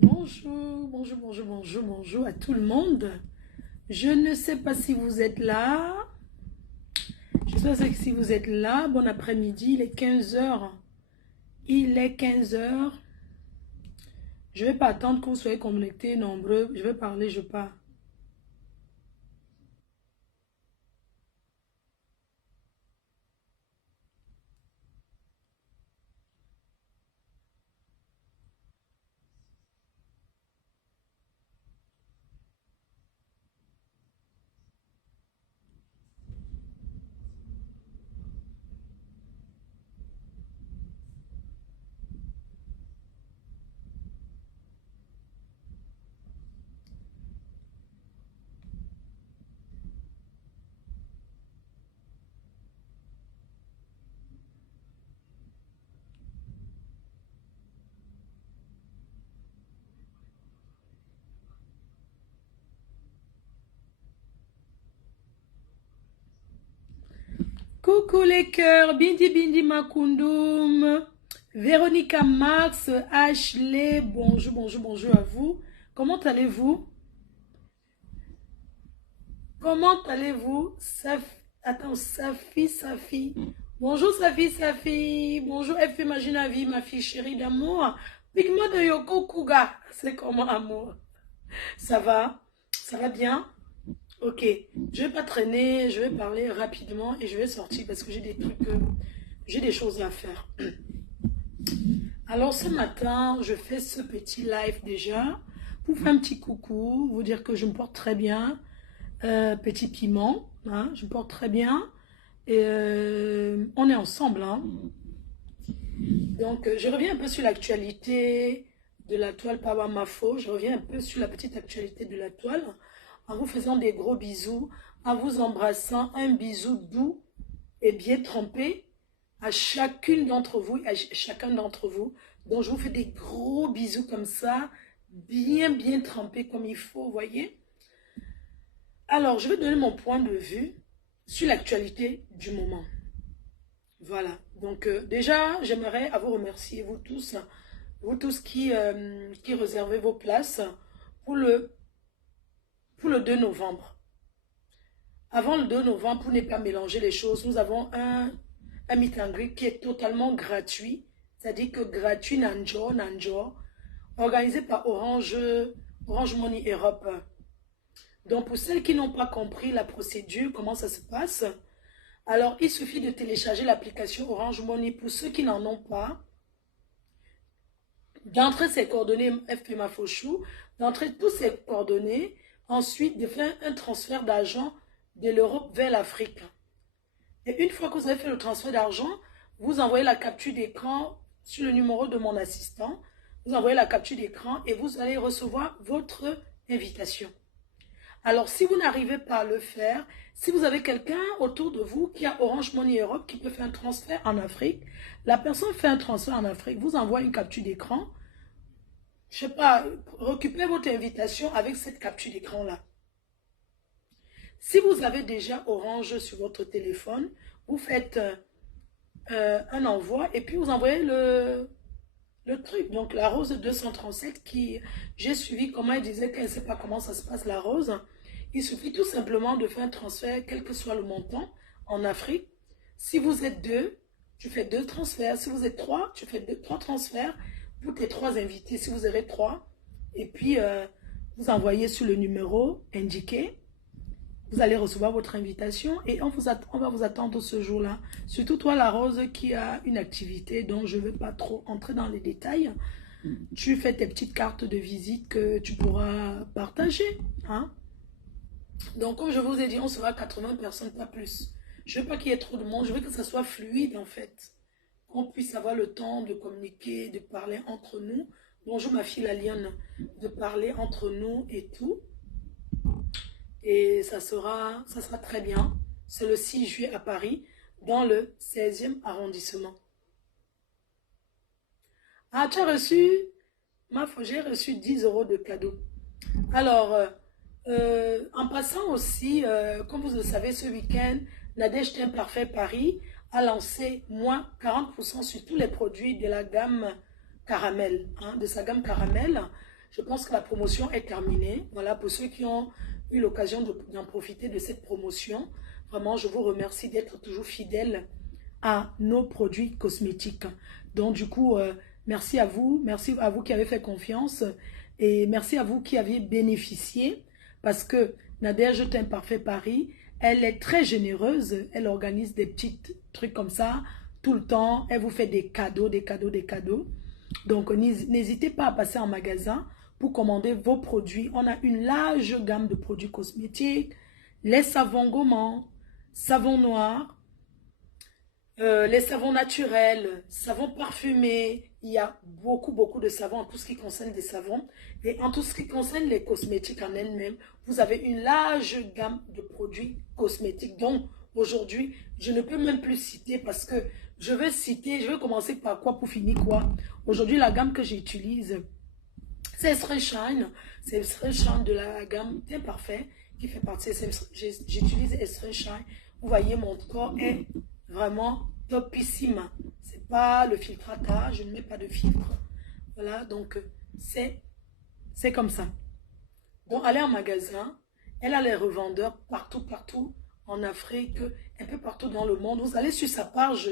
Bonjour, bonjour, bonjour, bonjour, bonjour à tout le monde. Je ne sais pas si vous êtes là. Je ne sais pas si vous êtes là. Bon après-midi, il est 15 heures. Il est 15 heures. Je ne vais pas attendre que vous soyez connectés nombreux. Je vais parler, je pars. Coucou les cœurs, Bindi Bindi Makundum, Véronica Max, Ashley, bonjour, bonjour, bonjour à vous. Comment allez-vous? Comment allez-vous? Attends, Safi. Bonjour Safi. Bonjour F Imaginavi, ma fille chérie d'amour. Pigment de Yoko Kuga. C'est comment amour? Ça va? Ça va bien? Ok. Je vais pas traîner, je vais parler rapidement et je vais sortir parce que j'ai des trucs, j'ai des choses à faire. Alors ce matin, je fais ce petit live déjà pour faire un petit coucou, vous dire que je me porte très bien. Petit piment, hein, je me porte très bien. Et on est ensemble. Hein. Donc, je reviens un peu sur l'actualité de la toile Power Mafo. Je reviens un peu sur la petite actualité de la toile en vous faisant des gros bisous, en vous embrassant un bisou doux et bien trempé à chacune d'entre vous, à chacun d'entre vous. Donc, je vous fais des gros bisous comme ça, bien trempés comme il faut, vous voyez. Alors, je vais donner mon point de vue sur l'actualité du moment. Voilà. Donc, déjà, j'aimerais à vous remercier, vous tous qui réservez vos places pour le, pour le 2 novembre. Avant le 2 novembre, pour ne pas mélanger les choses, nous avons un meet and greet qui est totalement gratuit. C'est-à-dire que gratuit, Nanjo, organisé par Orange Money Europe. Donc, pour celles qui n'ont pas compris la procédure, comment ça se passe, alors il suffit de télécharger l'application Orange Money pour ceux qui n'en ont pas, d'entrer ses coordonnées FPMA Fauchou, d'entrer tous ses coordonnées, ensuite de faire un transfert d'argent de l'Europe vers l'Afrique. Et une fois que vous avez fait le transfert d'argent, vous envoyez la capture d'écran sur le numéro de mon assistant, vous envoyez la capture d'écran et vous allez recevoir votre invitation. Alors, si vous n'arrivez pas à le faire, si vous avez quelqu'un autour de vous qui a Orange Money Europe qui peut faire un transfert en Afrique, la personne fait un transfert en Afrique, vous envoie une capture d'écran. Je ne sais pas, récupérez votre invitation avec cette capture d'écran-là. Si vous avez déjà Orange sur votre téléphone, vous faites un envoi et puis vous envoyez le truc. Donc, la rose de 237 qui, j'ai suivi comment elle disait qu'elle ne sait pas comment ça se passe, la rose. Il suffit tout simplement de faire un transfert, quel que soit le montant, en Afrique. Si vous êtes deux, tu fais deux transferts. Si vous êtes trois, tu fais trois transferts pour tes trois invités. Si vous avez trois, et puis vous envoyez sur le numéro indiqué. Vous allez recevoir votre invitation et on va vous attendre ce jour-là. Surtout toi, la Rose, qui a une activité dont je ne veux pas trop entrer dans les détails. Tu fais tes petites cartes de visite que tu pourras partager. Hein? Donc, comme je vous ai dit, on sera 80 personnes, pas plus. Je ne veux pas qu'il y ait trop de monde. Je veux que ça soit fluide, en fait. Qu'on puisse avoir le temps de communiquer, de parler entre nous. Bonjour, ma fille, la lionne. De parler entre nous et tout. Et ça sera très bien. C'est le 6 juillet à Paris, dans le 16e arrondissement. Ah, tu as reçu, j'ai reçu 10 euros de cadeau. Alors, en passant aussi, comme vous le savez, ce week-end, Nadège Teint Parfait Paris a lancé moins 40% sur tous les produits de la gamme caramel, hein, de sa gamme caramel. Je pense que la promotion est terminée. Voilà, pour ceux qui ont eu l'occasion d'en profiter de cette promotion. Vraiment, je vous remercie d'être toujours fidèles à nos produits cosmétiques. Donc, du coup, merci à vous qui avez fait confiance et merci à vous qui avez bénéficié parce que Nadège Teint Parfait Paris, elle est très généreuse, elle organise des petits trucs comme ça tout le temps, elle vous fait des cadeaux, des cadeaux, des cadeaux. Donc, n'hésitez pas à passer en magasin pour commander vos produits. On a une large gamme de produits cosmétiques, les savons gommants, savons noirs, les savons naturels, savons parfumés. Il y a beaucoup de savons en tout ce qui concerne des savons. Et en tout ce qui concerne les cosmétiques en elles-mêmes, vous avez une large gamme de produits cosmétiques. Donc, aujourd'hui, je ne peux même plus citer parce que je vais commencer par quoi pour finir quoi. Aujourd'hui, la gamme que j'utilise, c'est Spray Shine. C'est Spray Shine de la gamme Teint Parfait qui fait partie. J'utilise Spray Shine. Vous voyez, mon corps est vraiment topissime. C'est pas le filtrata, je ne mets pas de filtre. Voilà, donc c'est comme ça. Donc, allez en magasin. Elle a les revendeurs partout en Afrique, un peu partout dans le monde. Vous allez sur sa page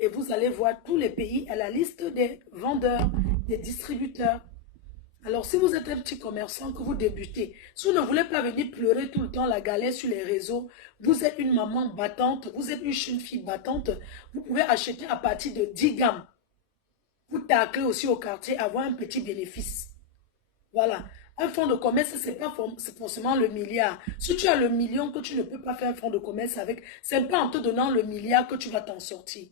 et vous allez voir tous les pays. Elle a la liste des vendeurs, des distributeurs. Alors, si vous êtes un petit commerçant, que vous débutez, si vous ne voulez pas venir pleurer tout le temps la galère sur les réseaux, vous êtes une maman battante, vous êtes une jeune fille battante, vous pouvez acheter à partir de 10 gammes. Vous taclez aussi au quartier, avoir un petit bénéfice. Voilà. Un fonds de commerce, ce n'est pas forcément le milliard. Si tu as le million que tu ne peux pas faire un fonds de commerce avec, ce n'est pas en te donnant le milliard que tu vas t'en sortir.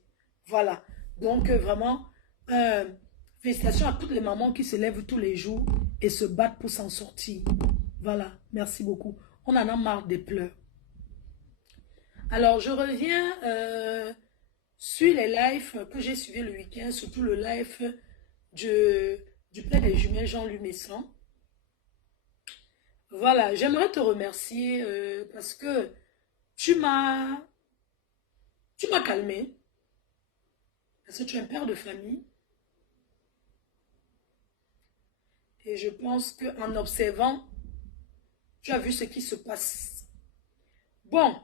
Voilà. Donc, vraiment, félicitations à toutes les mamans qui se lèvent tous les jours et se battent pour s'en sortir. Voilà. Merci beaucoup. On en a marre des pleurs. Alors, je reviens sur les lives que j'ai suivis le week-end, surtout le live du père des jumelles Jean-Louis Messon. Voilà, j'aimerais te remercier parce que tu m'as calmé, parce que tu es un père de famille. Et je pense qu'en observant, tu as vu ce qui se passe. Bon,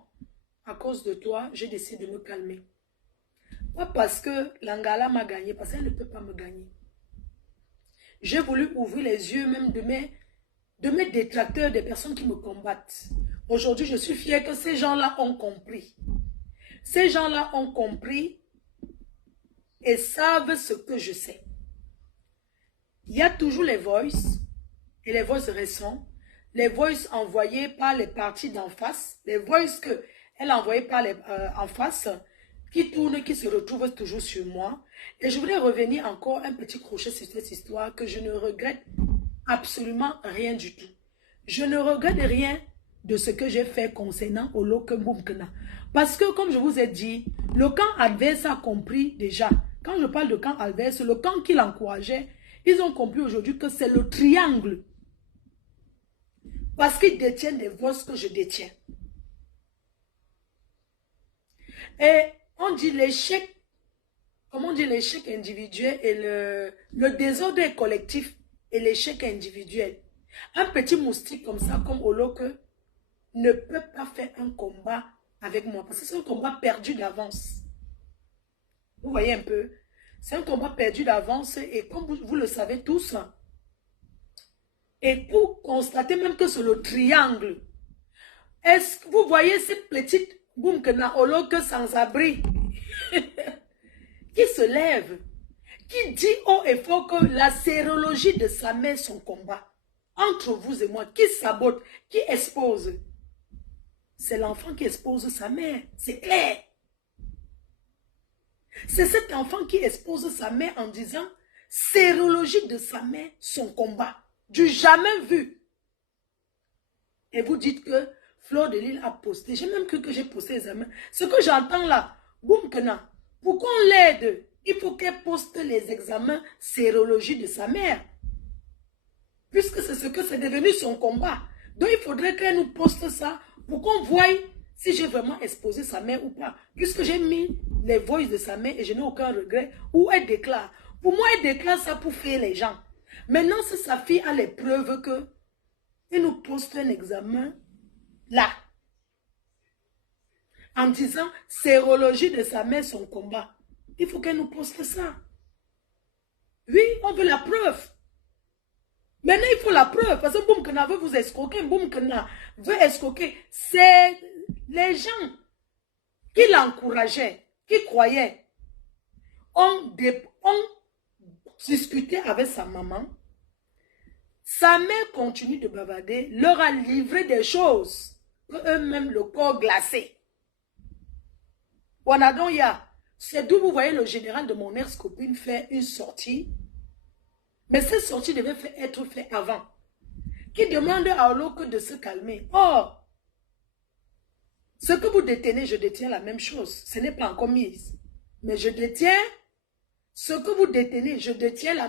à cause de toi, j'ai décidé de me calmer. Pas parce que l'Angala m'a gagné, parce qu'elle ne peut pas me gagner. J'ai voulu ouvrir les yeux même de mes détracteurs, des personnes qui me combattent. Aujourd'hui, je suis fière que ces gens-là ont compris. Ces gens-là ont compris et savent ce que je sais. Il y a toujours les voices et les voices récents, les voices envoyées par les partis d'en face, les voices qu'elle a envoyées par en face, qui tournent, qui se retrouvent toujours sur moi. Et je voulais revenir encore un petit crochet sur cette histoire que je ne regrette absolument rien du tout. Je ne regrette rien de ce que j'ai fait concernant Oloke Mboumkena. Parce que, comme je vous ai dit, le camp adverse a compris déjà. Quand je parle de camp adverse, le camp qui l'encourageait, ils ont compris aujourd'hui que c'est le triangle. Parce qu'ils détiennent des voix que je détiens. Et on dit l'échec, comment on dit l'échec individuel et le désordre collectif et l'échec individuel. Un petit moustique comme ça, comme Oloke, ne peut pas faire un combat avec moi. Parce que c'est un combat perdu d'avance. Vous voyez un peu? C'est un combat perdu d'avance et comme vous le savez tous, et pour constater même que c'est le triangle, est-ce que vous voyez cette petite Boumkena Oloke sans abri qui se lève, qui dit haut et fort que la sérologie de sa mère, son combat, entre vous et moi, qui sabote, qui expose, c'est l'enfant qui expose sa mère, c'est clair. C'est cet enfant qui expose sa mère en disant sérologie de sa mère, son combat, du jamais vu. Et vous dites que Fleur de Lille a posté, j'ai même cru que j'ai posté les examens. Ce que j'entends là, Boumkena, pour qu'on l'aide, il faut qu'elle poste les examens sérologie de sa mère. Puisque c'est ce que c'est devenu son combat. Donc il faudrait qu'elle nous poste ça pour qu'on voie si j'ai vraiment exposé sa mère ou pas. Puisque j'ai mis les voix de sa mère et je n'ai aucun regret. Ou elle déclare. Pour moi, elle déclare ça pour faire les gens. Maintenant, si sa fille a les preuves que il nous poste un examen là, en disant sérologie de sa mère, son combat, il faut qu'elle nous poste ça. Oui, on veut la preuve. Maintenant, il faut la preuve, parce que Boumkena veut vous escroquer, Boumkena veut escroquer. C'est les gens qui l'encourageaient, qui croyaient, ont discuté avec sa maman. Sa mère continue de bavarder, leur a livré des choses, eux-mêmes le corps glacé. Wanadonya, c'est d'où vous voyez le général de mon ex-copine faire une sortie. Mais cette sortie devait être faite avant. Qui demande à Oloko de se calmer. Or, ce que vous détenez, je détiens la même chose. Ce n'est pas encore mis. Mais je détiens ce que vous détenez, je détiens la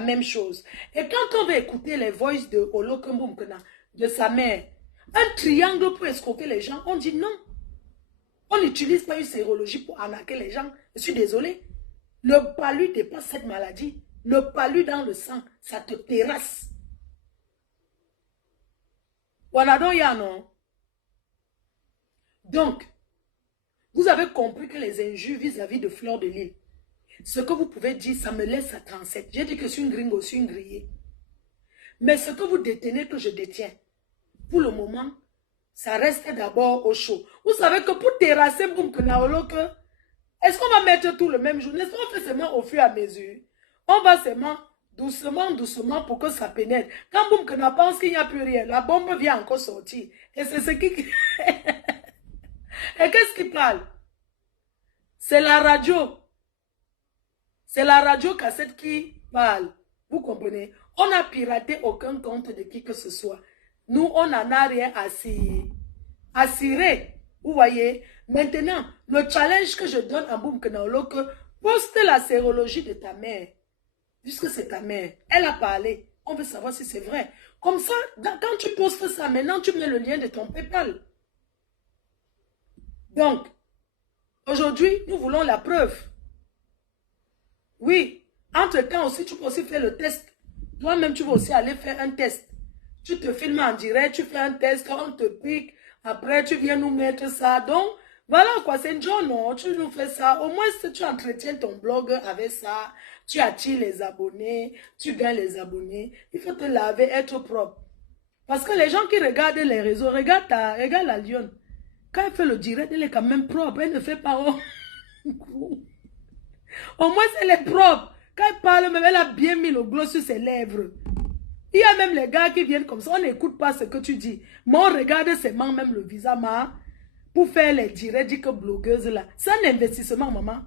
même chose. Et quand on va écouter les voices de Oloko Mbumkena, de sa mère, un triangle pour escroquer les gens, on dit non. On n'utilise pas une sérologie pour arnaquer les gens. Je suis désolée. Le palu dépasse cette maladie. Le palu dans le sang, ça te terrasse. Wanadoya, non? Donc, vous avez compris que les injures vis-à-vis de Fleur de Lys, ce que vous pouvez dire, ça me laisse à 37. J'ai dit que je suis une gringo, je suis une grillée. Mais ce que vous détenez, que je détiens, pour le moment, ça reste d'abord au chaud. Vous savez que pour terrasser Boumkenaolo, est-ce qu'on va mettre tout le même jour? N'est-ce pas, on fait seulement au fur et à mesure? On va seulement doucement pour que ça pénètre. Quand Boumkena pense qu'il n'y a plus rien, la bombe vient encore sortir. Et c'est ce qui... Et qu'est-ce qui parle? C'est la radio. C'est la radio cassette qui parle. Vous comprenez? On n'a piraté aucun compte de qui que ce soit. Nous, on n'en a rien à cirer. Vous voyez? Maintenant, le challenge que je donne à Boumkenaolo, que poste la sérologie de ta mère. Puisque c'est ta mère. Elle a parlé. On veut savoir si c'est vrai. Comme ça, quand tu postes ça, maintenant, tu mets le lien de ton PayPal. Donc, aujourd'hui, nous voulons la preuve. Oui. Entre-temps aussi, tu peux aussi faire le test. Toi-même, tu vas aussi aller faire un test. Tu te filmes en direct, tu fais un test, on te pique. Après, tu viens nous mettre ça. Donc, voilà quoi, c'est une journée, non? Tu nous fais ça. Au moins, si tu entretiens ton blog avec ça, tu attires les abonnés, tu gagnes les abonnés. Il faut te laver, être propre. Parce que les gens qui regardent les réseaux, regarde la lionne. Quand elle fait le direct, elle est quand même propre. Elle ne fait pas... Au moins, elle est propre. Quand elle parle, même, elle a bien mis le gloss sur ses lèvres. Il y a même les gars qui viennent comme ça. On n'écoute pas ce que tu dis. Mais on regarde seulement même le visage, pour faire les directs, dit que blogueuse là. C'est un investissement, maman.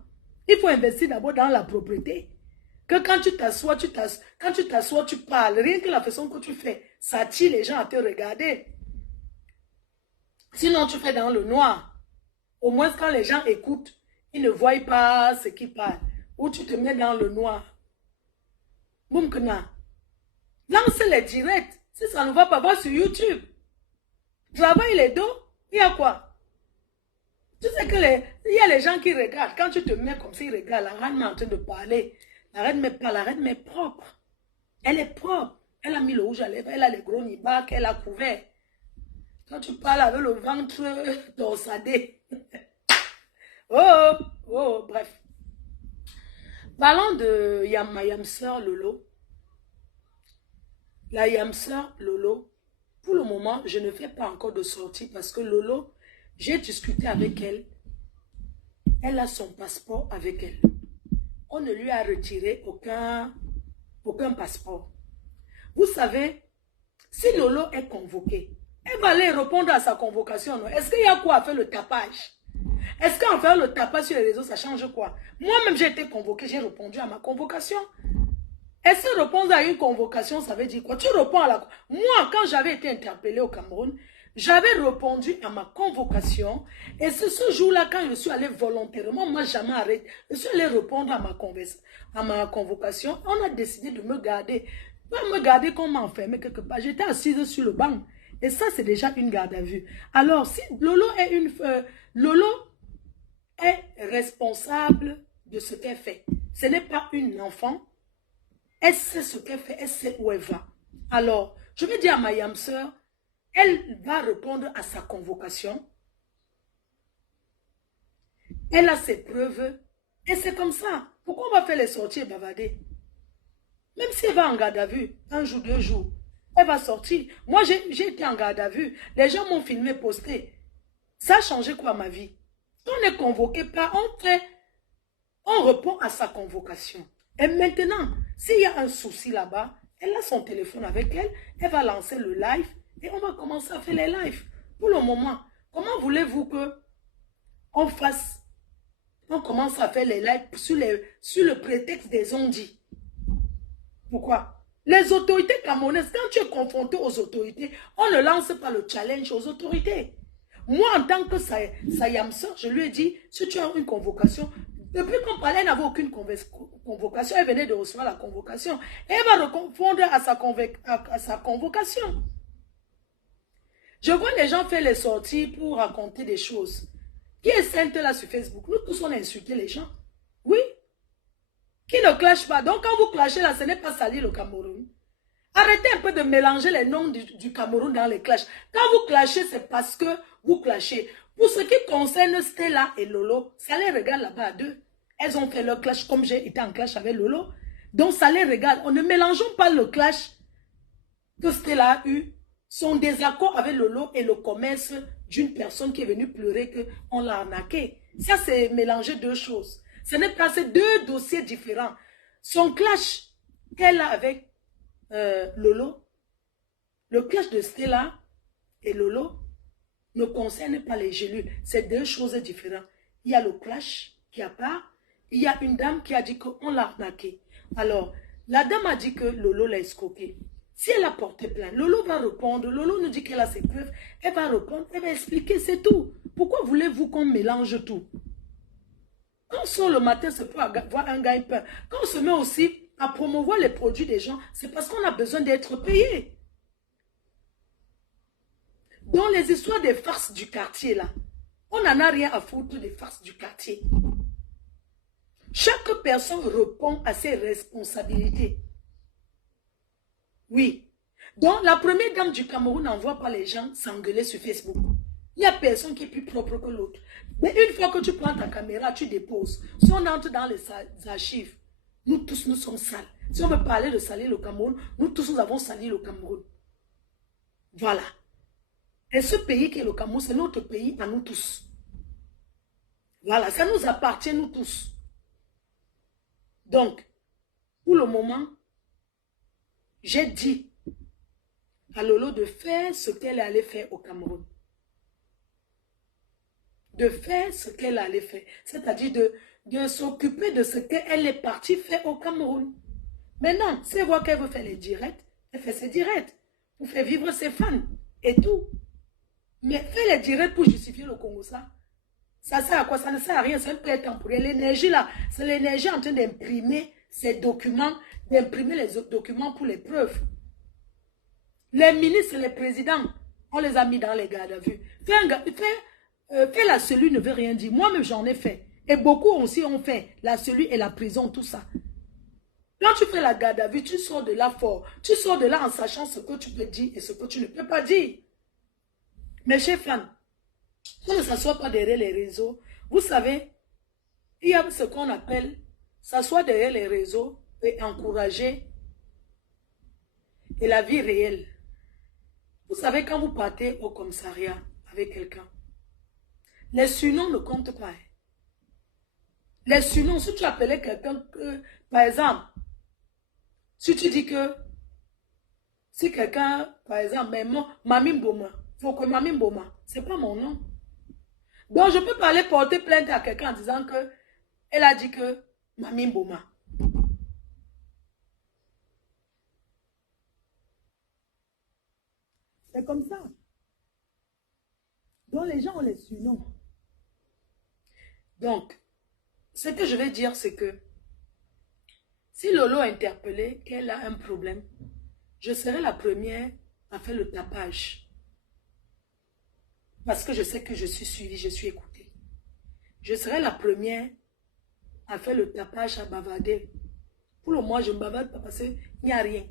Il faut investir d'abord dans la propriété. Que quand tu t'assois, tu parles. Rien que la façon que tu fais, ça attire les gens à te regarder. Sinon, tu fais dans le noir. Au moins, quand les gens écoutent, ils ne voient pas ce qu'ils parlent. Ou tu te mets dans le noir. Boumkena. Lance les directs. Si ça ne va pas, va sur YouTube. Travaille les dos. Il y a quoi? Tu sais que il y a les gens qui regardent. Quand tu te mets comme ça, ils regardent. La reine est en train de parler. La reine me parle. La reine est propre. Elle est propre. Elle a mis le rouge à lèvres. Elle a les gros nibacs. Elle a couvert. Quand tu parles avec le ventre torsadé. Bref. Parlons de ma yamseur Lolo. La yamseur Lolo, pour le moment, je ne fais pas encore de sortie parce que Lolo, j'ai discuté avec elle. Elle a son passeport avec elle. On ne lui a retiré aucun passeport. Vous savez, si Lolo est convoquée, elle va aller répondre à sa convocation. Est-ce qu'il y a quoi à faire le tapage? Est-ce qu'en faire le tapage sur les réseaux, ça change quoi? Moi-même, j'ai été convoquée, j'ai répondu à ma convocation. Est-ce que répondre à une convocation, ça veut dire quoi? Tu réponds à la... Moi, quand j'avais été interpellée au Cameroun, j'avais répondu à ma convocation. Et c'est ce jour-là, quand je suis allée volontairement, moi, jamais arrêté. Je suis allée répondre à ma convocation. On a décidé de me garder. Pas me garder comme m'enfermer quelque part. J'étais assise sur le banc. Et ça, c'est déjà une garde à vue. Alors, si Lolo est responsable de ce qu'elle fait. Ce n'est pas une enfant. Elle sait ce qu'elle fait, elle sait où elle va. Alors, je vais dire à ma yam sœur, elle va répondre à sa convocation. Elle a ses preuves. Et c'est comme ça. Pourquoi on va faire les sorties et bavarder? Même si elle va en garde à vue, un jour, 2 jours, elle va sortir. Moi, j'ai été en garde à vue. Les gens m'ont filmé, posté. Ça a changé quoi ma vie? Si on n'est convoqué pas, on répond à sa convocation. Et maintenant, s'il y a un souci là-bas, elle a son téléphone avec elle, elle va lancer le live et on va commencer à faire les lives. Pour le moment, comment voulez-vous que on commence à faire les lives sur le prétexte des ondits? Pourquoi? Les autorités camerounaises, quand tu es confronté aux autorités, on ne lance pas le challenge aux autorités. Moi, en tant que Sayamsa, je lui ai dit, si tu as une convocation, depuis qu'on parlait, elle n'avait aucune convocation, elle venait de recevoir la convocation. Et elle va répondre à sa convocation. Je vois les gens faire les sorties pour raconter des choses. Qui est sainte là sur Facebook? Nous tous, on a insulté les gens. Oui. Qui ne clash pas. Donc, quand vous clashez là, ce n'est pas salir le Cameroun. Arrêtez un peu de mélanger les noms du Cameroun dans les clashs. Quand vous clashez, c'est parce que vous clashez. Pour ce qui concerne Stella et Lolo, ça les regarde là-bas à deux. Elles ont fait leur clash comme j'ai été en clash avec Lolo. Donc, ça les regarde. On ne mélangeons pas le clash que Stella a eu, son désaccord avec Lolo et le commerce d'une personne qui est venue pleurer qu'on l'a arnaqué. Ça, c'est mélanger deux choses. Ce n'est pas ces deux dossiers différents. Son clash qu'elle a avec Lolo, le clash de Stella et Lolo ne concerne pas les gélules. C'est deux choses différentes. Il y a le clash qui a part. Il y a une dame qui a dit qu'on l'a arnaqué. Alors, la dame a dit que Lolo l'a escroqué. Si elle a porté plainte, Lolo va répondre. Lolo nous dit qu'elle a ses preuves. Elle va répondre, elle va expliquer, c'est tout. Pourquoi voulez-vous qu'on mélange tout? Quand on sort le matin, c'est pour avoir un gagne-pain. Quand on se met aussi à promouvoir les produits des gens, c'est parce qu'on a besoin d'être payé. Dans les histoires des farces du quartier, là, on n'en a rien à foutre des farces du quartier. Chaque personne répond à ses responsabilités. Oui. Donc, la première dame du Cameroun n'envoie pas les gens s'engueuler sur Facebook. Il n'y a personne qui est plus propre que l'autre. Mais une fois que tu prends ta caméra, tu déposes. Si on entre dans les archives, nous tous, nous sommes sales. Si on veut parler de salir le Cameroun, nous tous, nous avons sali le Cameroun. Voilà. Et ce pays qui est le Cameroun, c'est notre pays à nous tous. Voilà, ça nous appartient, nous tous. Donc, pour le moment, j'ai dit à Lolo de faire ce qu'elle allait faire au Cameroun. De faire ce qu'elle allait faire. C'est-à-dire de s'occuper de ce qu'elle est partie faire au Cameroun. Maintenant, si elle voit qu'elle veut faire les directs, elle fait ses directs pour faire vivre ses fans et tout. Mais faire les directs pour justifier le Congo, ça sert à quoi? Ça ne sert à rien, c'est un peu temporaire. L'énergie là, c'est l'énergie en train d'imprimer ces documents, d'imprimer les documents pour les preuves. Les ministres, les présidents, on les a mis dans les gardes à vue. Faire la cellule ne veut rien dire. Moi-même, j'en ai fait. Et beaucoup aussi ont fait la cellule et la prison, tout ça. Quand tu fais la garde à vue, tu sors de là fort. Tu sors de là en sachant ce que tu peux dire et ce que tu ne peux pas dire. Mes chers fans, on ne s'assoit pas derrière les réseaux. Vous savez, il y a ce qu'on appelle s'asseoir derrière les réseaux et encourager et la vie réelle. Vous savez, quand vous partez au commissariat avec quelqu'un, les surnoms ne comptent pas. Les surnoms, si tu appelais quelqu'un, par exemple, si tu dis que, si quelqu'un, par exemple, Mami Mboma, faut que Mami Mboma, c'est pas mon nom. Donc, je peux pas aller porter plainte à quelqu'un en disant que, elle a dit que Mami Mboma. C'est comme ça. Donc, les gens ont les surnoms. Donc, ce que je vais dire, c'est que si Lolo a interpellé qu'elle a un problème, je serai la première à faire le tapage. Parce que je sais que je suis suivie, je suis écoutée. Je serai la première à faire le tapage, à bavarder Pour le moment, je ne bavarde pas parce qu'il n'y a rien.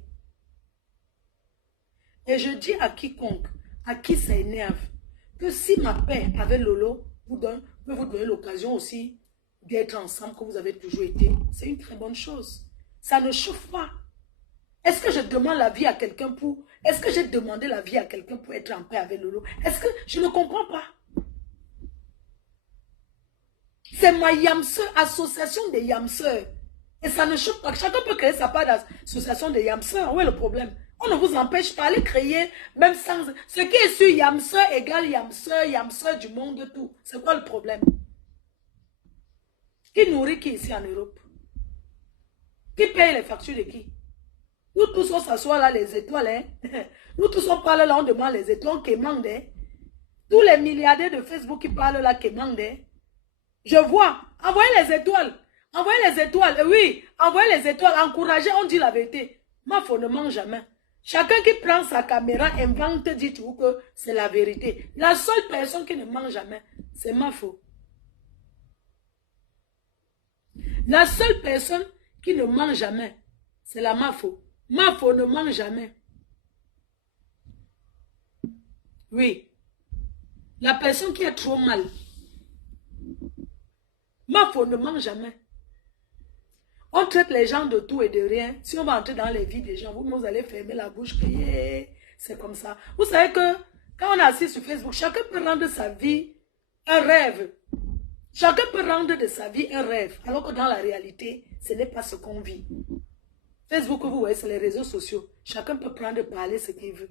Et je dis à quiconque, à qui ça énerve, que si ma paix avec Lolo peut vous donner l'occasion aussi d'être ensemble comme vous avez toujours été, c'est une très bonne chose. Ça ne chauffe pas. Est-ce que je demande la vie à quelqu'un pour... Est-ce que j'ai demandé la vie à quelqu'un pour être en paix avec Lolo? Est-ce que... Je ne comprends pas. C'est ma yamseur, association des yamseurs. Et ça ne chauffe pas. Chacun peut créer sa part d'association des yamseurs. Où est le problème? On ne vous empêche pas. Allez créer, même sans... Ce qui est sur yamseur égale yamseur du monde, tout. C'est quoi le problème? Qui nourrit qui ici en Europe? Qui paye les factures de qui? Nous tous on s'assoit là, les étoiles. Hein? Nous tous on parle là, on demande les étoiles qui manquent. Hein? Tous les milliardaires de Facebook qui parlent là, qui manquent. Hein? Je vois. Envoyez les étoiles. Envoyez les étoiles. Oui, envoyez les étoiles. Encouragez, on dit la vérité. Mafo ne ment jamais. Chacun qui prend sa caméra invente, dit tout que c'est la vérité. La seule personne qui ne ment jamais, c'est Mafo. La seule personne qui ne ment jamais, c'est la Mafo. Mafo ne ment jamais. Oui. La personne qui est trop mal. Mafo ne ment jamais. On traite les gens de tout et de rien. Si on va entrer dans les vies des gens, vous allez fermer la bouche, crier. C'est comme ça. Vous savez que quand on est assis sur Facebook, chacun peut rendre sa vie un rêve. Chacun peut rendre de sa vie un rêve. Alors que dans la réalité, ce n'est pas ce qu'on vit. Facebook, vous voyez, c'est les réseaux sociaux. Chacun peut prendre et parler ce qu'il veut.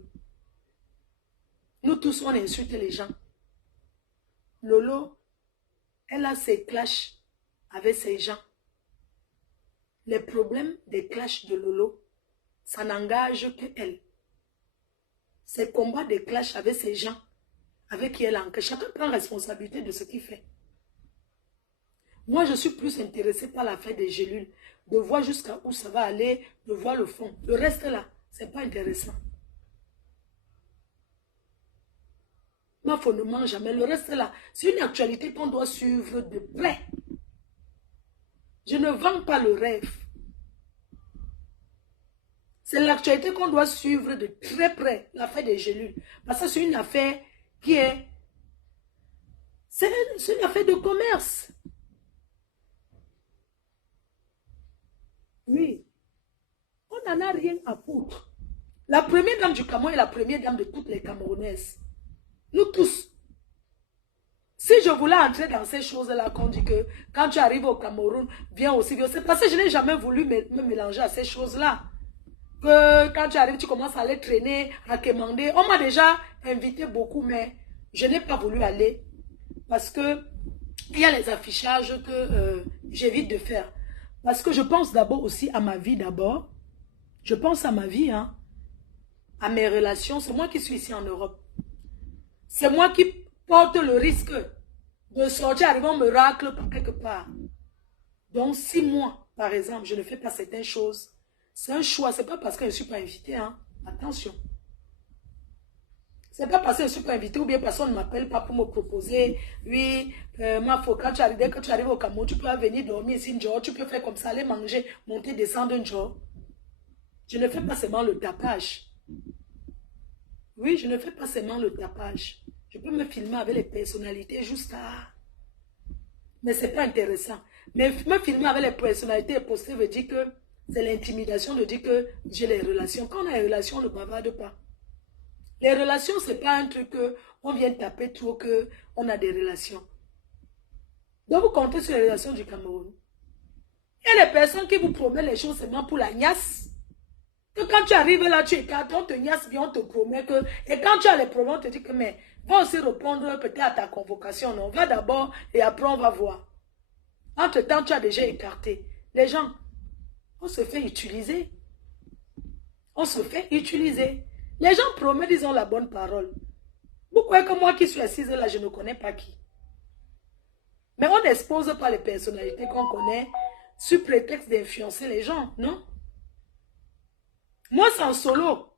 Nous tous, on insulte les gens. Lolo, elle a ses clashs avec ses gens. Les problèmes des clashs de Lolo, ça n'engage que elle. Ses combats des clashs avec ses gens, avec qui elle enquête. Chacun prend responsabilité de ce qu'il fait. Moi, je suis plus intéressée par l'affaire des gélules, de voir jusqu'à où ça va aller, de voir le fond. Le reste là, c'est pas intéressant. Ma foi ne ment jamais. Le reste là, c'est une actualité qu'on doit suivre de près. Je ne vends pas le rêve. C'est l'actualité qu'on doit suivre de très près, l'affaire des gélules. Parce que c'est une affaire qui est... C'est une affaire de commerce. Oui. On n'en a rien à foutre. La première dame du Cameroun est la première dame de toutes les Camerounaises. Nous tous. Si je voulais entrer dans ces choses-là, qu'on dit que quand tu arrives au Cameroun, viens aussi, c'est parce que je n'ai jamais voulu me mélanger à ces choses-là. Que quand tu arrives, tu commences à aller traîner, à quémander. On m'a déjà invité beaucoup, mais je n'ai pas voulu aller. Parce que il y a les affichages que j'évite de faire. Parce que je pense d'abord aussi à ma vie d'abord. Je pense à ma vie, hein, à mes relations. C'est moi qui suis ici en Europe. C'est moi qui porte le risque de sortir, arriver, on me racle par quelque part. Donc, 6 mois, par exemple, je ne fais pas certaines choses. C'est un choix. C'est pas parce que je ne suis pas invitée. Hein. Attention. C'est pas parce que je ne suis pas invitée ou bien parce qu'on ne m'appelle pas pour me proposer. Oui, ma foi, quand tu arrives au Cameroun, tu peux venir dormir ici, tu peux faire comme ça, aller manger, monter, descendre un jour. Je ne fais pas seulement le tapage. Oui, je ne fais pas seulement le tapage. Je peux me filmer avec les personnalités juste à... Mais ce n'est pas intéressant. Mais me filmer avec les personnalités et poster veut dire que c'est l'intimidation de dire que j'ai les relations. Quand on a les relations, on ne bavarde pas. Les relations, ce n'est pas un truc qu'on vient taper trop qu'on a des relations. Donc vous comptez sur les relations du Cameroun. Il y a des personnes qui vous promettent les choses seulement pour la gnasse. Que quand tu arrives là, tu écartes, on te gnasse bien, on te promet que... Et quand tu as les problèmes, on te dit que mais va aussi répondre peut-être à ta convocation. Non, va d'abord et après on va voir. Entre-temps, tu as déjà écarté. Les gens, on se fait utiliser. On se fait utiliser. Les gens promettent, ils ont la bonne parole. Vous croyez que moi qui suis assise là, je ne connais pas qui? Mais on n'expose pas les personnalités qu'on connaît sous prétexte d'influencer les gens, non? Moi, c'est en solo.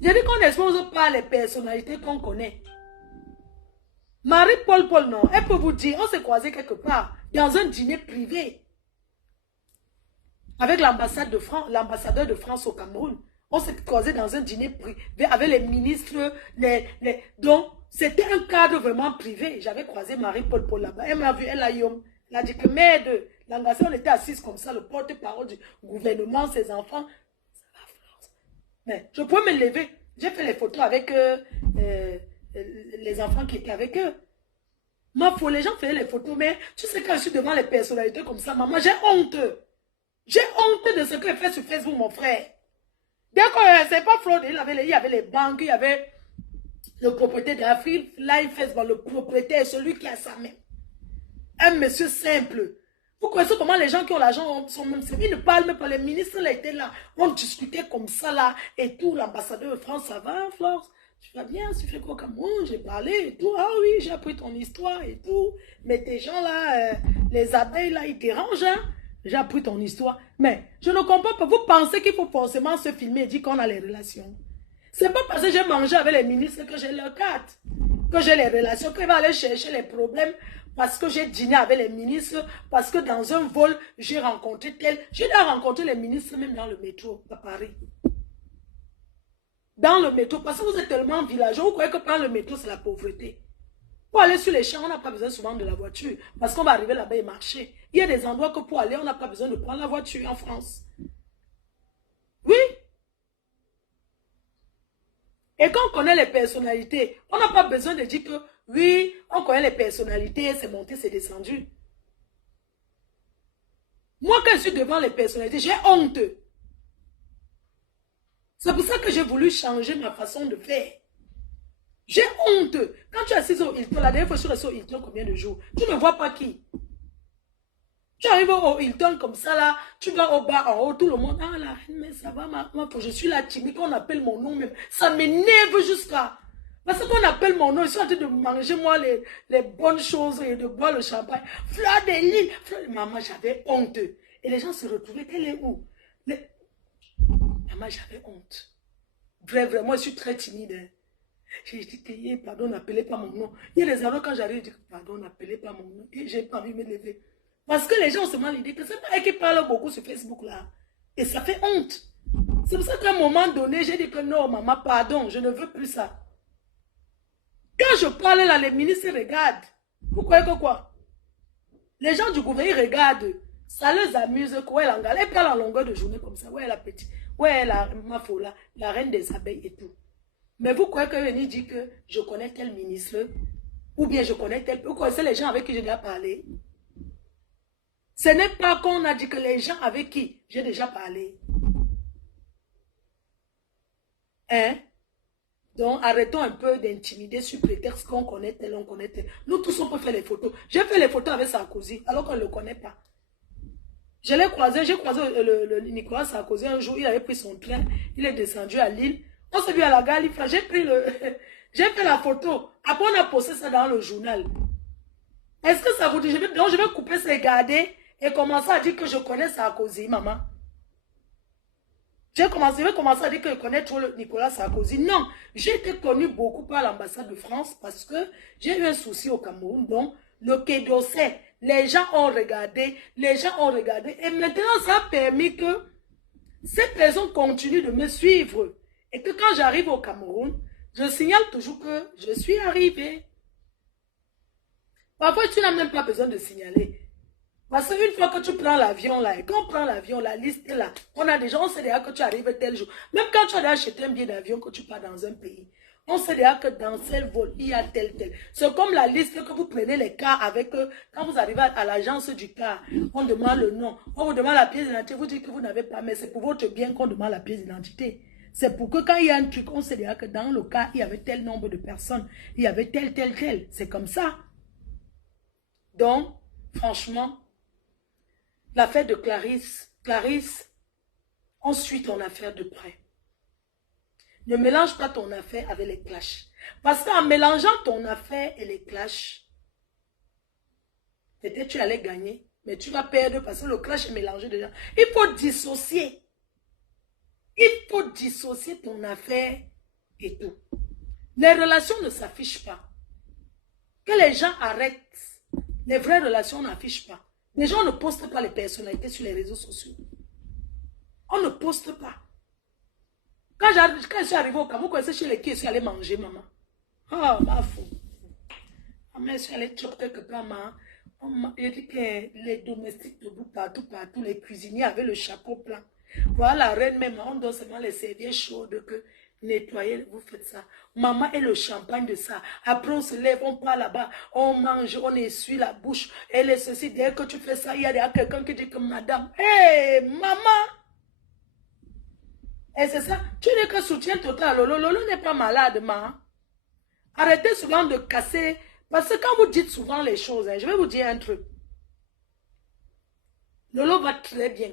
J'ai dit qu'on n'expose pas les personnalités qu'on connaît. Marie-Paul, non. Elle peut vous dire, on s'est croisés quelque part, dans un dîner privé. avec l'ambassadeur de France au Cameroun. On s'est croisé dans un dîner privé avec les ministres, donc c'était un cadre vraiment privé. J'avais croisé Marie-Paul Paul là-bas. Elle m'a vu, elle a dit que merde, Langasé, on était assis comme ça, le porte-parole du gouvernement, ses enfants. Ça va, Florence. Mais je pouvais me lever. J'ai fait les photos avec les enfants qui étaient avec eux. Ma foi, les gens faisaient les photos, mais tu sais, quand je suis devant les personnalités comme ça, maman, j'ai honte. J'ai honte de ce que je fais sur Facebook, mon frère. Dès que c'est pas fraude, il y avait les banques, il y avait le propriétaire d'Afrique, Life Facebook, le propriétaire, celui qui a sa main. Un monsieur simple. Vous connaissez comment les gens qui ont l'argent sont même simples. Ils ne parlent même pas. Les ministres là étaient là. On discutait comme ça là. Et tout, l'ambassadeur de France, ça va, Florence? Tu vas bien, tu fais quoi comme moi? J'ai parlé et tout. Ah oui, j'ai appris ton histoire et tout. Mais tes gens là, les abeilles là, ils dérangent, hein? J'ai appris ton histoire. Mais je ne comprends pas. Vous pensez qu'il faut forcément se filmer et dire qu'on a les relations. C'est pas parce que j'ai mangé avec les ministres que j'ai leur carte. Que j'ai les relations, qu'il va aller chercher les problèmes. Parce que j'ai dîné avec les ministres. Parce que dans un vol, j'ai rencontré tel. J'ai rencontré les ministres même dans le métro à Paris. Dans le métro. Parce que vous êtes tellement villageois. Vous croyez que prendre le métro, c'est la pauvreté. Pour aller sur les champs, on n'a pas besoin souvent de la voiture. Parce qu'on va arriver là-bas et marcher. Il y a des endroits que pour aller, on n'a pas besoin de prendre la voiture en France. Oui. Et quand on connaît les personnalités, on n'a pas besoin de dire que oui, on connaît les personnalités, c'est monté, c'est descendu. Moi, quand je suis devant les personnalités, j'ai honte. C'est pour ça que j'ai voulu changer ma façon de faire. J'ai honte. Quand tu es assis au Hilton, la dernière fois je suis restée au Hilton combien de jours? Tu ne vois pas qui? Tu arrives au Hilton comme ça là, tu vas au bas en haut, tout le monde, ah la reine, mais ça va, je suis là timide, on appelle mon nom même. Ça m'énerve jusqu'à. Parce qu'on appelle mon nom, je suis en train de manger moi les bonnes choses et de boire le champagne. Fleur de Lille, maman, j'avais honte. Et les gens se retrouvaient, elle est où? Maman, j'avais honte. Vraiment, je suis très timide. Hein. J'ai dit, pardon, n'appelez pas mon nom. Il y a des endroits quand j'arrive, je dis, pardon, n'appelez pas mon nom. Et j'ai pas envie de me lever. Parce que les gens ont seulement l'idée que c'est pas eux qui parlent beaucoup sur Facebook là. Et ça fait honte. C'est pour ça qu'à un moment donné, j'ai dit que non, maman, pardon, je ne veux plus ça. Quand je parle là, les ministres regardent. Vous croyez que quoi? Les gens du gouvernement, ils regardent. Ça les amuse. Ouais, elle parle en longueur de journée comme ça. Ouais, la petite. Ouais, ma folle, la reine des abeilles et tout. Mais vous croyez que venir dire que je connais tel ministre, ou bien je connais tel... Vous connaissez les gens avec qui j'ai déjà parlé? Ce n'est pas qu'on a dit que les gens avec qui j'ai déjà parlé. Hein? Donc, arrêtons un peu d'intimider sur prétexte qu'on connaît tel, on connaît tel. Nous tous, on peut faire les photos. J'ai fait les photos avec Sarkozy, alors qu'on ne le connaît pas. Je l'ai croisé, j'ai croisé le Nicolas Sarkozy un jour, il avait pris son train, il est descendu à Lille. On s'est vu à la gare, j'ai pris j'ai fait la photo. Après, on a posté ça dans le journal. Est-ce que ça vous dit? Donc, je vais couper ces gardés et commencer à dire que je connais Sarkozy, maman. Je vais commencer à dire que je connais trop Nicolas Sarkozy. Non, j'ai été connu beaucoup par l'ambassade de France parce que j'ai eu un souci au Cameroun. Donc, le Quai d'Orsay, les gens ont regardé. Et maintenant, ça a permis que ces personnes continuent de me suivre. Et que quand j'arrive au Cameroun, je signale toujours que je suis arrivé. Parfois, tu n'as même pas besoin de signaler. Parce qu'une fois que tu prends l'avion là, et quand on prend l'avion, la liste est là. On sait déjà que tu arrives tel jour. Même quand tu as déjà acheté un billet d'avion que tu pars dans un pays, on sait déjà que dans tel vol, il y a tel. C'est comme la liste que vous prenez les cars avec eux. Quand vous arrivez à l'agence du car, on demande le nom, on vous demande la pièce d'identité, vous dites que vous n'avez pas, mais c'est pour votre bien qu'on demande la pièce d'identité. C'est pour que quand il y a un truc, on sait déjà que dans le cas, il y avait tel nombre de personnes, il y avait tel. C'est comme ça. Donc, franchement, l'affaire de Clarisse, on suit ton affaire de près. Ne mélange pas ton affaire avec les clashs. Parce qu'en mélangeant ton affaire et les clashs, peut-être tu allais gagner, mais tu vas perdre parce que le clash est mélangé déjà. Il faut dissocier. Il faut dissocier ton affaire et tout. Les relations ne s'affichent pas. Que les gens arrêtent. Les vraies relations n'affichent pas. Les gens ne postent pas les personnalités sur les réseaux sociaux. On ne poste pas. Quand je suis arrivée au Cameroun, vous connaissez chez les qui je suis allée manger, maman. Ah, ma fou. Je suis allée choper quelque part, maman. Il dit que les domestiques debout partout, les cuisiniers avaient le chapeau plein. Voilà la reine même, on doit seulement les servir chaudes que nettoyer, vous faites ça. Maman est le champagne de ça. Après on se lève, on part là-bas, on mange, on essuie la bouche. Elle est ceci, dès que tu fais ça, il y a quelqu'un qui dit que madame, hé, maman! Et c'est ça, tu n'es que soutien total. Lolo n'est pas malade, maman. Arrêtez souvent de casser. Parce que quand vous dites souvent les choses, je vais vous dire un truc. Lolo va très bien.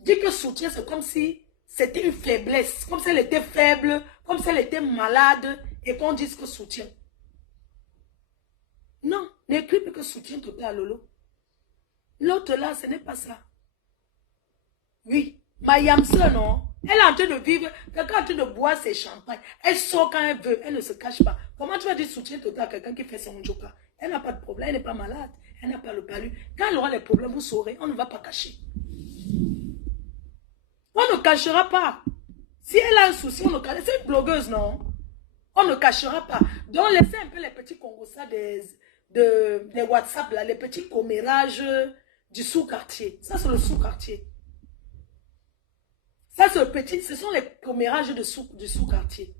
Dit que soutien, c'est comme si c'était une faiblesse. Comme si elle était faible, comme si elle était malade. Et qu'on dise que soutien. Non, n'écris plus que soutien total, Lolo. L'autre là, ce n'est pas ça. Oui, ma Yamse, non. Elle est en train de vivre, quelqu'un est en train de boire ses champagnes. Elle sort quand elle veut, elle ne se cache pas. Comment tu vas dire soutien total à quelqu'un qui fait son joker? Elle n'a pas de problème, elle n'est pas malade, elle n'a pas le palu. Quand elle aura les problèmes, vous saurez, on ne va pas cacher. On ne cachera pas. Si elle a un souci, on ne cachera pas. C'est une blogueuse, non? On ne cachera pas. Donc, laissez un peu les petits congossas des WhatsApp, là, les petits commérages du sous-quartier. Ça, c'est le sous-quartier. Ça, c'est le petit, ce sont les commérages du sous-quartier.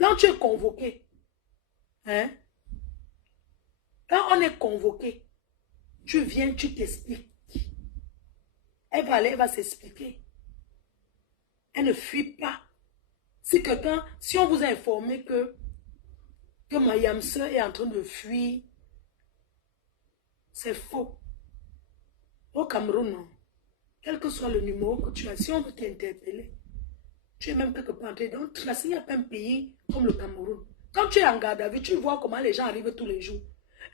Quand tu es convoqué, hein, quand on est convoqué, tu viens, tu t'expliques. Elle va aller, elle va s'expliquer. Elle ne fuit pas. Si on vous a informé que ma Yamse est en train de fuir, c'est faux. Au Cameroun, non. Quel que soit le numéro que tu as, si on veut t'interpeller, tu es même quelque part. Donc, il n'y a pas un pays comme le Cameroun. Quand tu es en garde à vue, tu vois comment les gens arrivent tous les jours.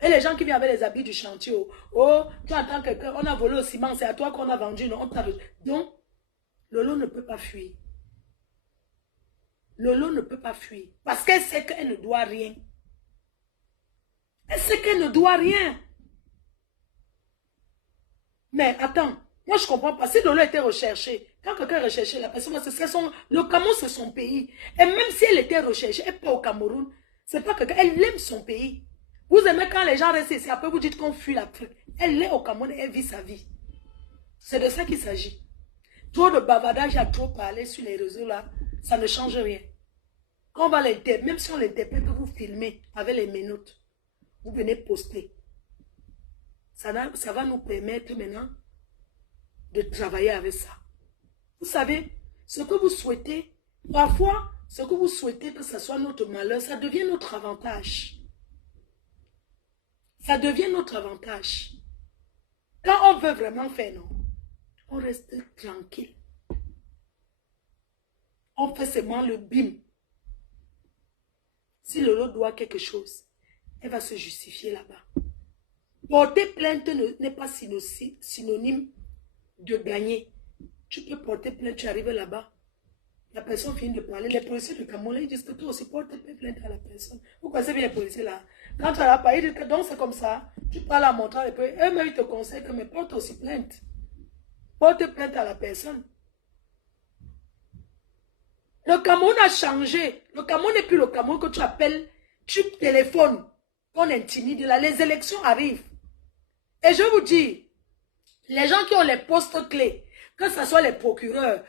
Et les gens qui viennent avec les habits du chantier, oh, tu entends quelqu'un, on a volé au ciment, c'est à toi qu'on a vendu, non, donc, Lolo ne peut pas fuir. Lolo ne peut pas fuir. Parce qu'elle sait qu'elle ne doit rien. Elle sait qu'elle ne doit rien. Mais attends, moi je ne comprends pas. Si Lolo était recherché, quand quelqu'un recherchait la personne, le Cameroun c'est son pays. Et même si elle était recherchée, elle n'est pas au Cameroun, c'est pas quelqu'un, elle aime son pays. Vous aimez quand les gens restent ici, après vous dites qu'on fuit l'Afrique. Elle est au Cameroun et elle vit sa vie. C'est de ça qu'il s'agit. Trop de bavardage à trop parler sur les réseaux là, ça ne change rien. Quand on va l'interpeller, même si on l'interpelle, que vous filmez avec les minutes, vous venez poster. Ça va nous permettre maintenant de travailler avec ça. Vous savez, ce que vous souhaitez, parfois, ce que vous souhaitez que ce soit notre malheur, ça devient notre avantage. Ça devient notre avantage. Quand on veut vraiment faire, non, on reste tranquille. On fait seulement le bim. Si Lolo doit quelque chose, elle va se justifier là-bas. Porter plainte n'est pas synonyme de gagner. Tu peux porter plainte, tu arrives là-bas. La personne finit de parler. Les policiers du Cameroun, ils disent que toi aussi porte plainte à la personne. Vous connaissez bien les policiers là. Quand tu as la parole, ils disent que donc c'est comme ça. Tu parles à montrant les policiers. Eux-mêmes, ils te conseillent que mais porte aussi plainte. Porte plainte à la personne. Le Cameroun a changé. Le Cameroun n'est plus le Cameroun que tu appelles, tu téléphones, qu'on intimide. Là, les élections arrivent. Et je vous dis, les gens qui ont les postes clés, que ce soit les procureurs,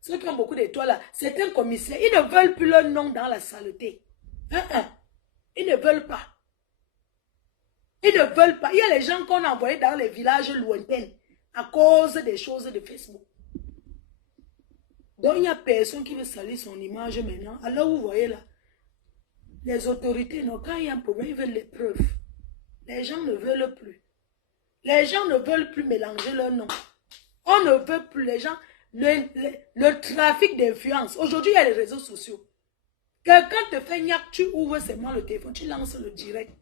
ceux qui ont beaucoup d'étoiles là, certains commissaires, ils ne veulent plus leur nom dans la saleté. Ils ne veulent pas. Ils ne veulent pas. Il y a les gens qu'on a envoyés dans les villages lointains à cause des choses de Facebook. Donc il n'y a personne qui veut salir son image maintenant. Alors vous voyez là, les autorités, non, quand il y a un problème, ils veulent les preuves. Les gens ne veulent plus. Les gens ne veulent plus mélanger leurs noms. On ne veut plus les gens. Le trafic d'influence. Aujourd'hui, il y a les réseaux sociaux. Quelqu'un te fait niaque, tu ouvres seulement le téléphone, tu lances le direct.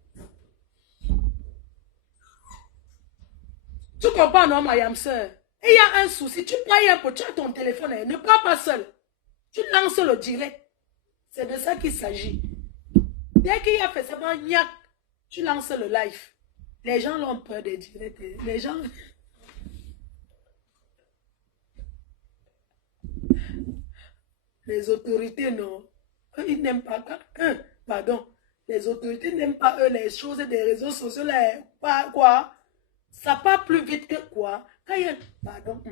Tu comprends, non, ma Yamse? Et il y a un souci, tu prends un peu, tu as ton téléphone, ne prends pas seul. Tu lances le direct. C'est de ça qu'il s'agit. Dès qu'il y a fait seulement niaque, tu lances le live. Les gens ont peur des directs. Les gens... Les autorités, non. Eux, ils n'aiment pas... Pardon. Les autorités n'aiment pas, eux, les choses des réseaux sociaux. Pas quoi. Ça part plus vite que quoi. Quand il y a... Pardon.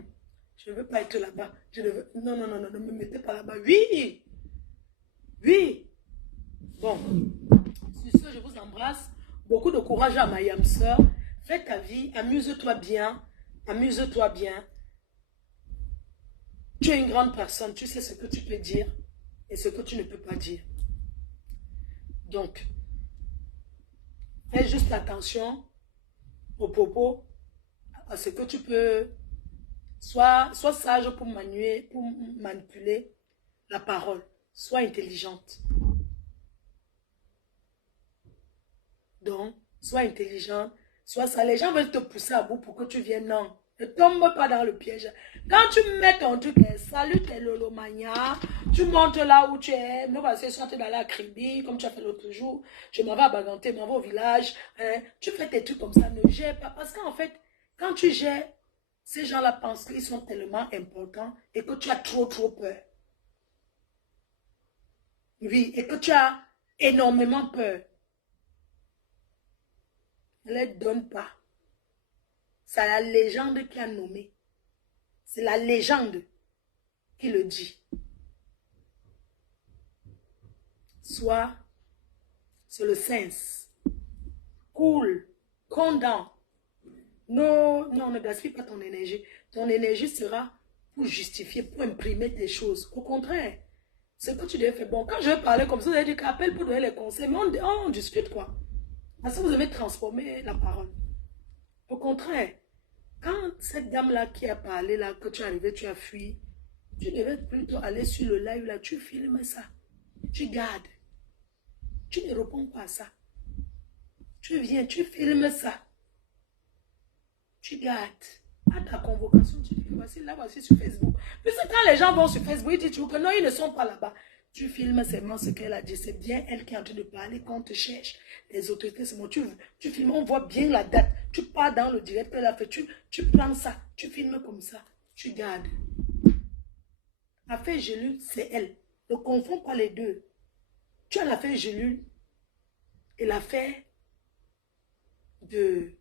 Je ne veux pas être là-bas. Je ne veux... Non, non, non, non, ne me mettez pas là-bas. Oui. Oui. Bon. Sur ce, je vous embrasse. Beaucoup de courage à ma yam sœur. Fais ta vie. Amuse-toi bien. Amuse-toi bien. Tu es une grande personne. Tu sais ce que tu peux dire et ce que tu ne peux pas dire. Donc, fais juste attention aux propos, à ce que tu peux... Sois sage pour manipuler la parole. Sois intelligente. Donc, sois intelligente. Sois ça. Les gens veulent te pousser à bout pour que tu viennes. Non. Ne tombe pas dans le piège. Quand tu mets ton truc, salut tes lolomania, tu montes là où tu es. Moi, parce que je suis dans la Kribi, comme tu as fait l'autre jour. Je m'en vais à Baganté, je m'en vais au village. Tu fais tes trucs comme ça. Ne gère pas. Parce qu'en fait, quand tu gères, ces gens-là pensent qu'ils sont tellement importants et que tu as trop peur. Oui, et que tu as énormément peur. Ne les donne pas. C'est la légende qui a nommé. C'est la légende qui le dit. Soit, c'est le sens. Cool, condamne. Non, ne gaspille pas ton énergie. Ton énergie sera pour justifier, pour imprimer des choses. Au contraire, ce que tu devais faire. Bon, quand je vais parler comme ça, vous allez dire qu'appelle pour donner les conseils. Mais on discute quoi. Parce que vous avez transformé la parole. Au contraire, quand cette dame-là qui a parlé, là, que tu es arrivé, tu as fui, tu devais plutôt aller sur le live, là, tu filmes ça. Tu gardes. Tu ne réponds pas à ça. Tu viens, tu filmes ça. Tu gardes. À ta convocation, tu dis que voici là, voici sur Facebook. Puis quand les gens vont sur Facebook, ils disent que non, ils ne sont pas là-bas. Tu filmes seulement ce qu'elle a dit. C'est bien elle qui est en train de parler quand on te cherche. Les autorités, c'est bon. Tu filmes, on voit bien la date. Tu pars dans le direct qu'elle a fait. Tu prends ça. Tu filmes comme ça. Tu gardes. L'affaire Gélule, c'est elle. Ne confonds pas les deux. Tu as l'affaire Gélule et l'affaire de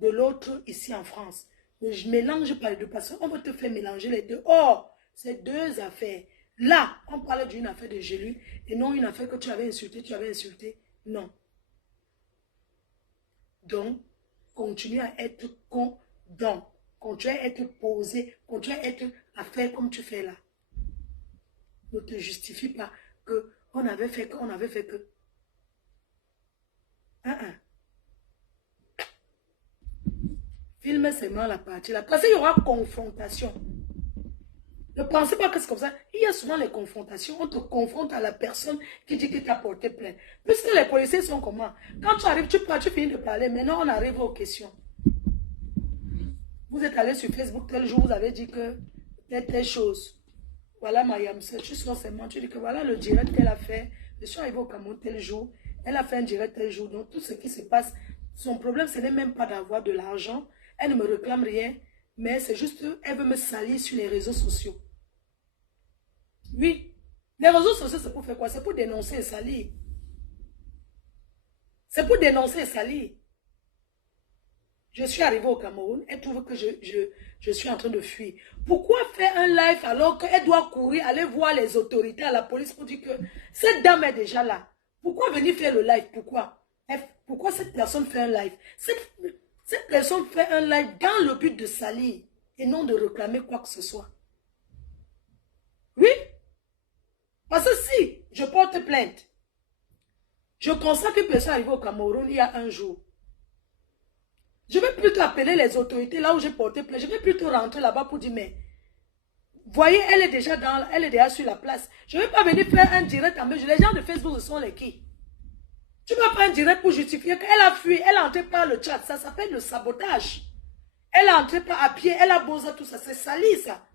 l'autre ici en France. Je mélange pas les deux parce qu'on va te faire mélanger les deux. Or, c'est deux affaires. Là, on parle d'une affaire de Gélule et non une affaire que tu avais insulté. Non. Donc, continue à être condamné. Continue à être posé. Continue à faire comme tu fais là. Ne te justifie pas que on avait fait que. Filme seulement la partie là. Parce qu'il y aura confrontation. Ne pensez pas que c'est comme ça. Il y a souvent les confrontations. On te confronte à la personne qui dit que tu as porté plainte. Puisque les policiers sont comment? Quand tu arrives, tu finis de parler. Maintenant, on arrive aux questions. Vous êtes allé sur Facebook tel jour, vous avez dit que telle chose. Voilà ma yamse. Tu sors seulement, tu dis que voilà le direct qu'elle a fait. Je suis arrivé au Cameroun tel jour. Elle a fait un direct tel jour. Donc tout ce qui se passe, son problème, ce n'est même pas d'avoir de l'argent. Elle ne me réclame rien. Mais c'est juste, elle veut me salir sur les réseaux sociaux. Oui. Les réseaux sociaux, c'est pour faire quoi? C'est pour dénoncer et salir. C'est pour dénoncer et salir. Je suis arrivée au Cameroun, elle trouve que je suis en train de fuir. Pourquoi faire un live alors qu'elle doit courir, aller voir les autorités, à la police pour dire que cette dame est déjà là? Pourquoi venir faire le live? Pourquoi? Pourquoi cette personne fait un live? Cette personne fait un live dans le but de salir et non de réclamer quoi que ce soit. Oui? Parce que si je porte plainte, je constate qu'une personne arrivée au Cameroun il y a un jour. Je vais plutôt appeler les autorités là où j'ai porté plainte. Je vais plutôt rentrer là-bas pour dire, mais voyez, elle est déjà sur la place. Je ne vais pas venir faire un direct en mesure. Les gens de Facebook sont les qui? Tu vas faire un direct pour justifier qu'elle a fui, elle est entrée par le chat. Ça s'appelle le sabotage. Elle est entrée par à pied, elle a posé tout ça. C'est sali ça.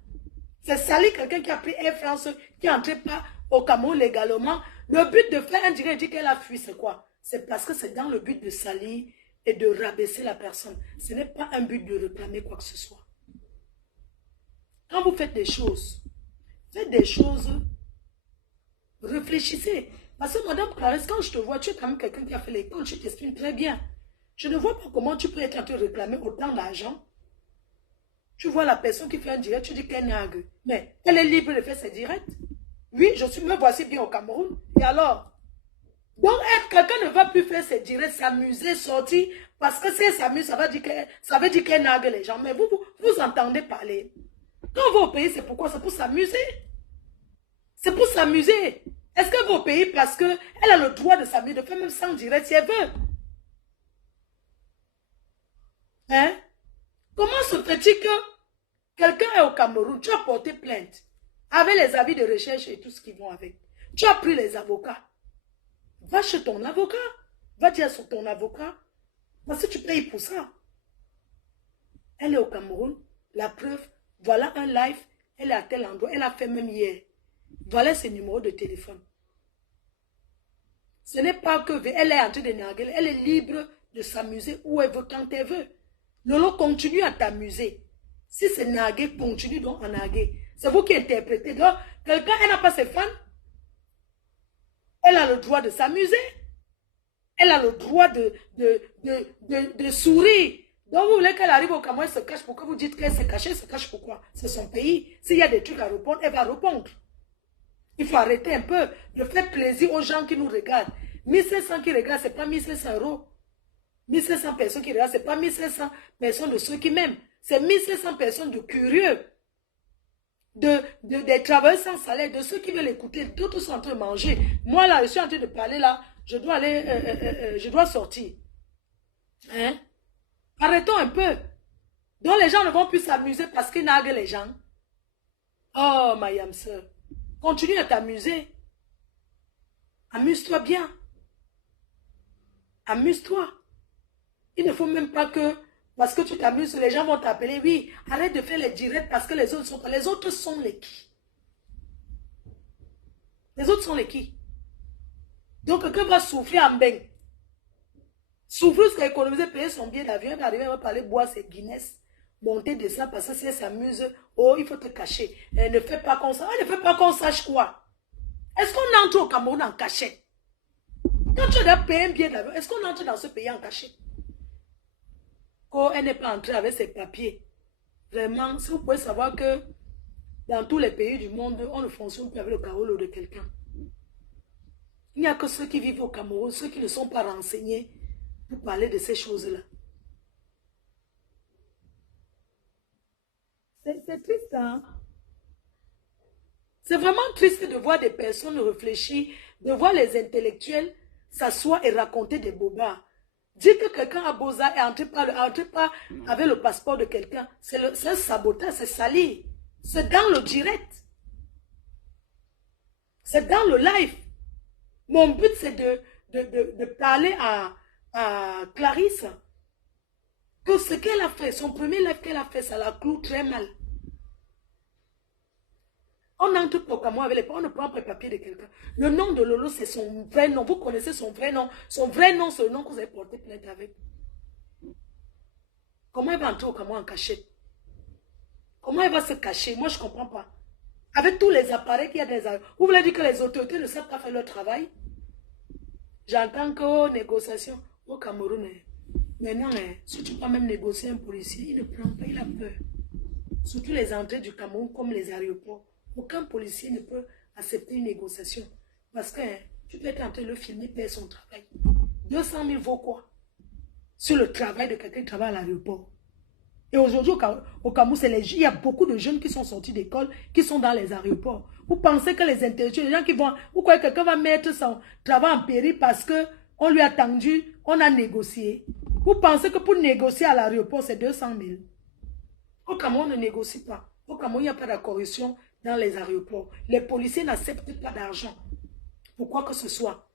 C'est sali quelqu'un qui a pris Air France, qui est entré par au Cameroun légalement. Le but de faire un direct et dire qu'elle a fui, c'est quoi? C'est parce que c'est dans le but de salir et de rabaisser la personne. Ce n'est pas un but de réclamer quoi que ce soit. Quand vous faites des choses, réfléchissez. Parce que Madame Clarisse, quand je te vois, tu es quand même quelqu'un qui a fait l'école, tu t'exprimes très bien. Je ne vois pas comment tu peux être en train de réclamer autant d'argent. Tu vois la personne qui fait un direct, tu dis qu'elle nague. Mais elle est libre de faire ses directs. Oui, me voici bien au Cameroun. Et alors? Donc, quelqu'un ne va plus faire ses directs, s'amuser, sortir, parce que si elle s'amuse, ça veut dire qu'elle nague les gens. Mais vous entendez parler. Quand on va au pays, c'est pourquoi? C'est pour s'amuser. C'est pour s'amuser. Est-ce qu'elle va au pays parce qu'elle a le droit de s'amuser, de faire même 100 directs si elle veut? Hein? Comment se fait-il que quelqu'un est au Cameroun, tu as porté plainte avec les avis de recherche et tout ce qui vont avec. Tu as pris les avocats. Va chez ton avocat. Va dire sur ton avocat. Parce que tu payes pour ça. Elle est au Cameroun. La preuve, voilà un live. Elle est à tel endroit. Elle a fait même hier. Voilà ses numéros de téléphone. Ce n'est pas que elle est en train de narguer. Elle est libre de s'amuser où elle veut, quand elle veut. Lolo, continue à t'amuser. Si c'est narguer, continue donc à narguer. C'est vous qui interprétez. Donc, quelqu'un, elle n'a pas ses fans. Elle a le droit de s'amuser. Elle a le droit de sourire. Donc, vous voulez qu'elle arrive au Cameroun, elle se cache. Pourquoi vous dites qu'elle s'est cachée? Elle se cache pourquoi? C'est son pays. S'il y a des trucs à répondre, elle va répondre. Il faut arrêter un peu de faire plaisir aux gens qui nous regardent. 1500 qui regardent, ce n'est pas 1500 €. 1500 personnes qui regardent, ce n'est pas 1500 personnes de ceux qui m'aiment. C'est 1500 personnes de curieux. Des travailleurs sans salaire, de ceux qui veulent écouter. D'autres sont en train de manger. Moi, là, je suis en train de parler, là. Je dois aller, je dois sortir. Hein? Arrêtons un peu. Donc, les gens ne vont plus s'amuser parce qu'ils narguent les gens. Oh, ma yam sœur. Continue à t'amuser. Amuse-toi bien. Amuse-toi. Il ne faut même pas que, parce que tu t'amuses, les gens vont t'appeler. Oui, arrête de faire les directs parce que les autres sont les qui? Les autres sont les qui? Donc, quelqu'un va souffrir en bain. Souffrir jusqu'à économiser, payer son billet d'avion, il va arriver, il va parler, boire ses Guinness, monter de ça, parce que si elle s'amuse, oh, il faut te cacher. Elle ne fait pas comme ça. Elle ne fait pas qu'on sache quoi. Est-ce qu'on entre au Cameroun en cachette? Quand tu as payé un billet d'avion, est-ce qu'on entre dans ce pays en cachette? Quand elle n'est pas entrée avec ses papiers. Vraiment, si vous pouvez savoir que dans tous les pays du monde, on ne fonctionne plus avec le carolo de quelqu'un. Il n'y a que ceux qui vivent au Cameroun, ceux qui ne sont pas renseignés pour parler de ces choses-là. C'est triste, hein? C'est vraiment triste de voir des personnes réfléchir, de voir les intellectuels s'asseoir et raconter des bobards. Dire que quelqu'un a beau-arts et entre pas avec le passeport de quelqu'un, c'est un sabotage, c'est salir. C'est dans le direct. C'est dans le live. Mon but, c'est de parler à Clarisse que ce qu'elle a fait, son premier live qu'elle a fait, ça la cloue très mal. On entre au Cameroun avec les parents, on ne prend pas le papier de quelqu'un. Le nom de Lolo, c'est son vrai nom. Vous connaissez son vrai nom. Son vrai nom, c'est le nom que vous avez porté plainte avec. Comment elle va entrer au Cameroun en cachette? Comment elle va se cacher? Moi, je ne comprends pas. Avec tous les appareils qu'il y a des... Vous voulez dire que les autorités ne savent pas faire leur travail? J'entends qu'aux négociations au Cameroun, maintenant, si tu peux même négocier un policier, il ne prend pas, il a peur. Surtout les entrées du Cameroun comme les aéroports. Aucun policier ne peut accepter une négociation. Parce que tu peux être en train de le filmer, perdre son travail. 200 000 vaut quoi? Sur le travail de quelqu'un qui travaille à l'aéroport. Et aujourd'hui, au Cameroun, il y a beaucoup de jeunes qui sont sortis d'école, qui sont dans les aéroports. Vous pensez que les intellectuels, les gens qui vont... Vous croyez que quelqu'un va mettre son travail en péril parce qu'on lui a tendu, on a négocié. Vous pensez que pour négocier à l'aéroport, c'est 200 000. Au Cameroun, on ne négocie pas. Au Cameroun, il n'y a pas de corruption dans les aéroports. Les policiers n'acceptent pas d'argent. Pour quoi que ce soit.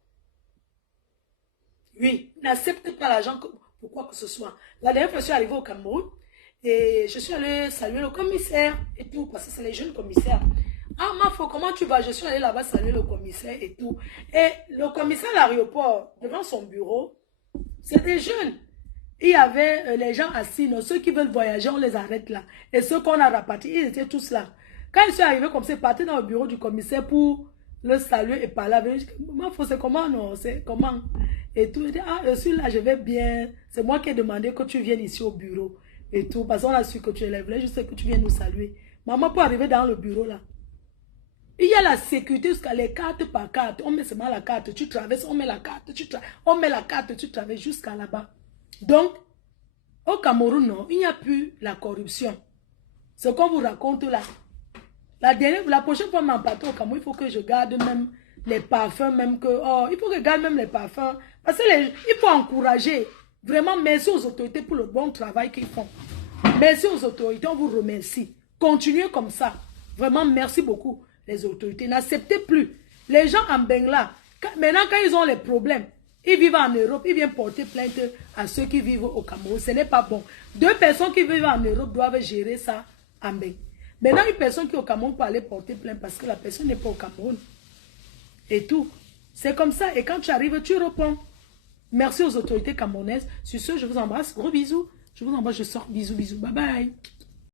Oui, n'acceptent pas l'argent pour quoi que ce soit. La dernière fois, je suis arrivée au Cameroun et je suis allée saluer le commissaire et tout, parce que c'est les jeunes commissaires. Ah, Mafo, comment tu vas? Je suis allée là-bas saluer le commissaire et tout. Et le commissaire à l'aéroport, devant son bureau, c'est des jeunes. il y avait les gens assis, non, ceux qui veulent voyager, on les arrête là. Et ceux qu'on a rapatriés, ils étaient tous là. Quand ils sont arrivés comme ça, ils partaient dans le bureau du commissaire pour le saluer et parler avec lui. C'est comment, non, c'est comment? Et tout, il dit, ah, je suis là, je vais bien. C'est moi qui ai demandé que tu viennes ici au bureau. Et tout, parce qu'on a su que tu es là, je sais que tu viens nous saluer. Maman peut arriver dans le bureau là. Il y a la sécurité jusqu'à les cartes par carte. On met seulement la carte, tu traverses, on met la carte, on met la carte, tu traverses jusqu'à là-bas. Donc, au Cameroun, non, il n'y a plus la corruption. Ce qu'on vous raconte là. La prochaine fois, m'en parle au Cameroun, il faut que je garde même les parfums, même que, oh, il faut que je garde même les parfums. Parce que il faut encourager. Vraiment, merci aux autorités pour le bon travail qu'ils font. Merci aux autorités, on vous remercie. Continuez comme ça. Vraiment, merci beaucoup, les autorités. N'acceptez plus. Les gens en Bengla, maintenant, quand ils ont les problèmes, ils vivent en Europe, ils viennent porter plainte à ceux qui vivent au Cameroun. Ce n'est pas bon. 2 personnes qui vivent en Europe doivent gérer ça en Bengla. Maintenant, une personne qui est au Cameroun peut aller porter plainte parce que la personne n'est pas au Cameroun. Et tout. C'est comme ça. Et quand tu arrives, tu réponds. Merci aux autorités camerounaises. Sur ce, je vous embrasse. Gros bisous. Je vous embrasse. Je sors. Bisous, bisous. Bye bye.